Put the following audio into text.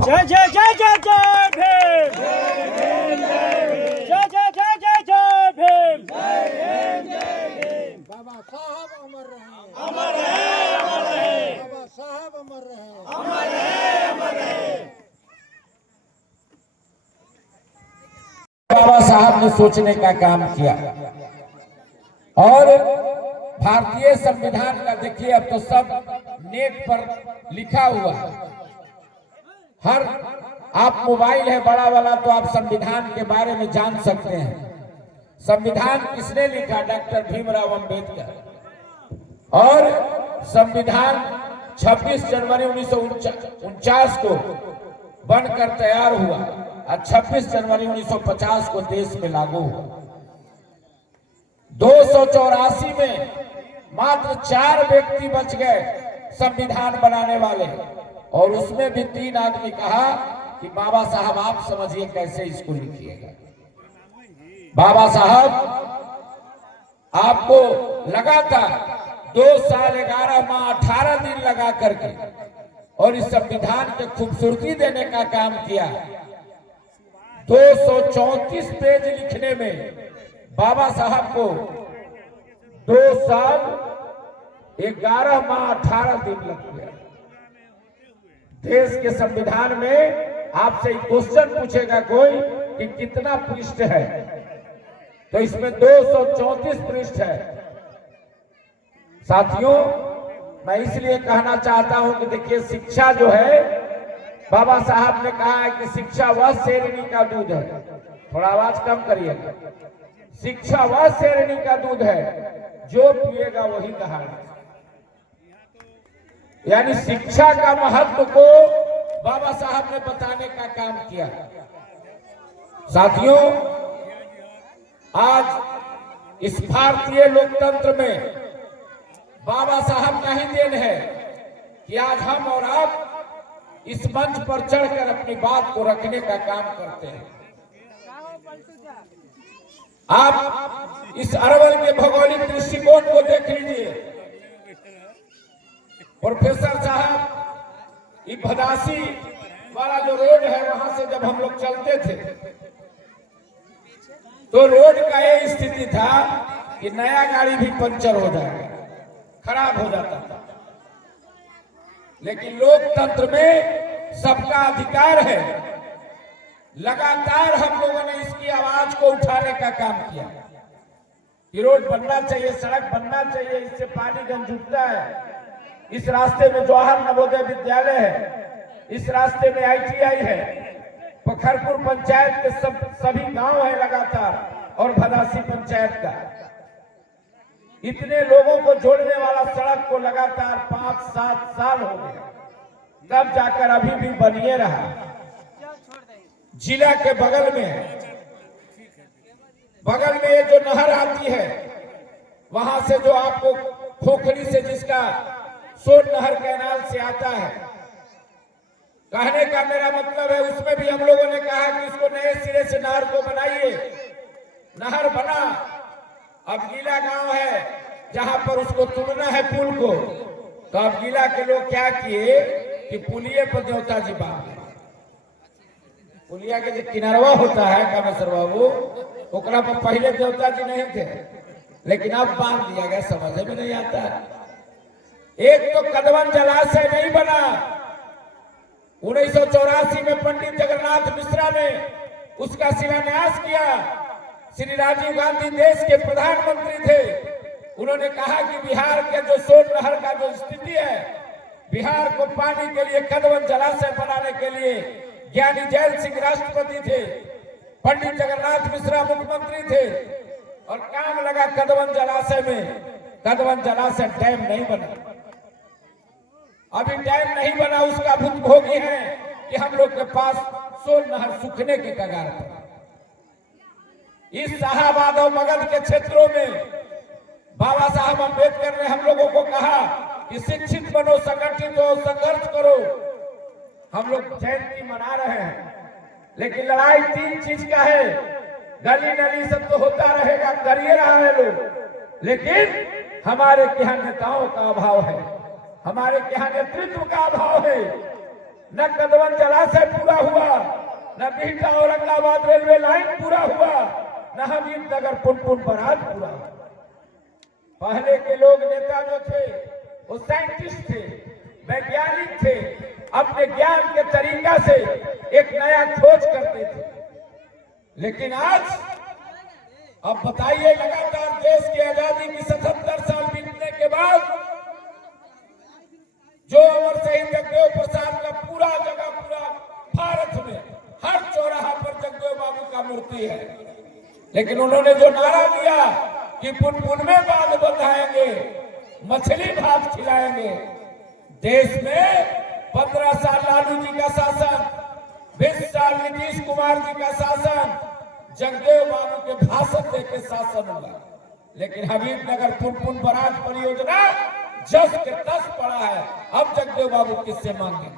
जय जय जय जय जय भीम। जय जय जय जय जय भीम। बाबा साहब अमर रहे, अमर है अमर है, बाबा साहब अमर रहे, अमर है अमर है। बाबा साहब ने सोचने का काम किया और भारतीय संविधान का देखिए, अब तो सब नेट पर लिखा हुआ है। हर आप मोबाइल है बड़ा वाला तो आप संविधान के बारे में जान सकते हैं। संविधान किसने लिखा? डॉक्टर भीमराव अंबेडकर। और संविधान 26 जनवरी 1949 को बनकर तैयार हुआ और 26 जनवरी 1950 को देश में लागू हुआ। 284 में मात्र 4 व्यक्ति बच गए संविधान बनाने वाले, और उसमें भी 3 आदमी कहा कि बाबा साहब आप समझिए कैसे इसको लिखिएगा। बाबा साहब आपको लगातार 2 साल 11 माह 18 दिन लगा करके और इस संविधान के खूबसूरती देने का काम किया। 234 पेज लिखने में बाबा साहब को 2 साल 11 माह 18 दिन लग गया। देश के संविधान में आपसे क्वेश्चन पूछेगा कोई कि कितना पृष्ठ है, तो इसमें 234 पृष्ठ है। साथियों, मैं इसलिए कहना चाहता हूं कि देखिए, शिक्षा जो है, बाबा साहब ने कहा है कि शिक्षा वह शेरनी का दूध है। थोड़ा आवाज कम करिएगा। शिक्षा वह शेरनी का दूध है, जो पिएगा वही दहाड़ेगा। यानी शिक्षा का महत्व को बाबा साहब ने बताने का काम किया। साथियों, आज इस भारतीय लोकतंत्र में बाबा साहब का ही देन है कि आज हम और आप इस मंच पर चढ़कर अपनी बात को रखने का काम करते हैं। आप इस अरवल के भौगोलिक दृष्टिकोण को देख लीजिए। प्रोफेसर साहब, ये भदासी वाला जो रोड है, वहां से जब हम लोग चलते थे तो रोड का ये स्थिति था कि नया गाड़ी भी पंचर हो जाएगा, खराब हो जाता था। लेकिन लोकतंत्र में सबका अधिकार है। लगातार हम लोगों ने इसकी आवाज को उठाने का काम किया कि रोड बनना चाहिए, सड़क बनना चाहिए, इससे पानी गंज उठता है। इस रास्ते में जवाहर नवोदय विद्यालय है, इस रास्ते में ITI है, पखरपुर पंचायत के सभी गांव है लगातार, और भदासी पंचायत का। इतने लोगों को जोड़ने वाला सड़क को लगातार 5-7 साल हो गए, तब जाकर अभी भी बनिए रहा। जिला के बगल में है, बगल में ये जो नहर आती है, वहां से जो आपको खोखड़ी से, जिसका सोन नहर कैनाल से आता है, कहने का मेरा मतलब है, उसमें भी हम लोगों ने कहा कि इसको नए सिरे से नहर को बनाइए। नहर बना, अब गीला गांव है जहां पर उसको तोड़ना है पुल को, तो अब गीला के लोग क्या किए कि पुलिये पर देवता जी बांध। पुलिया के जो किनारवा होता है कामेश्वर बाबू, ओकरा पर पहले देवता जी नहीं थे, लेकिन अब बांध दिया गया। समझ में नहीं आता है। एक तो कदवन जलाशय नहीं बना। 1984 में पंडित जगन्नाथ मिश्रा ने उसका शिलान्यास किया। श्री राजीव गांधी देश के प्रधानमंत्री थे। उन्होंने कहा कि बिहार के जो सोन नहर का जो स्थिति है, बिहार को पानी के लिए कदवन जलाशय बनाने के लिए ज्ञानी जैल सिंह राष्ट्रपति थे, पंडित जगन्नाथ मिश्रा मुख्यमंत्री थे, और काम लगा कदवन जलाशय में। कदवन जलाशय डैम नहीं बना, अभी डैम नहीं बना। उसका भुगभोगी है कि हम लोग के पास सोन नहर सूखने के कगार पर। इस शाहाबाद और मगध के क्षेत्रों में बाबा साहब अम्बेडकर ने हम लोगों को कहा कि शिक्षित बनो, संगठित हो, संघर्ष करो। हम लोग जयंती मना रहे हैं, लेकिन लड़ाई 3 चीज का है। गली नली सब तो होता रहेगा, करिए रहा है लोग, लेकिन हमारे यहाँ नेताओं का अभाव है, हमारे यहाँ नेतृत्व का अभाव है। न कदवन जलाशय पूरा हुआ, न बिहटा औरंगाबाद रेलवे लाइन पूरा हुआ, न हमीरनगर पुनपुन बराज पूरा हुआ। पहले के लोग नेता जो थे वो साइंटिस्ट थे, वैज्ञानिक थे, अपने ज्ञान के तरीका से एक नया खोज करते थे। लेकिन आज अब बताइए, लगातार देश की आजादी की 77 साल बीतने के बाद जो अमर शहीद जगदेव प्रसाद का पूरा जगह, पूरा भारत में हर चौराहा पर जगदेव बाबू का मूर्ति है, लेकिन उन्होंने जो नारा दिया कि पुनपुन में बांध बंधाएंगे, मछली भात खिलाएंगे। देश में 15 साल लालू जी का शासन, 20 साल नीतीश कुमार जी का शासन, जगदेव बाबू के भाषण देके शासन हुआ, लेकिन हमीरनगर पुनपुन बराज परियोजना जस के तस पड़ा है। अब जगदेव बाबू किससे मांगे?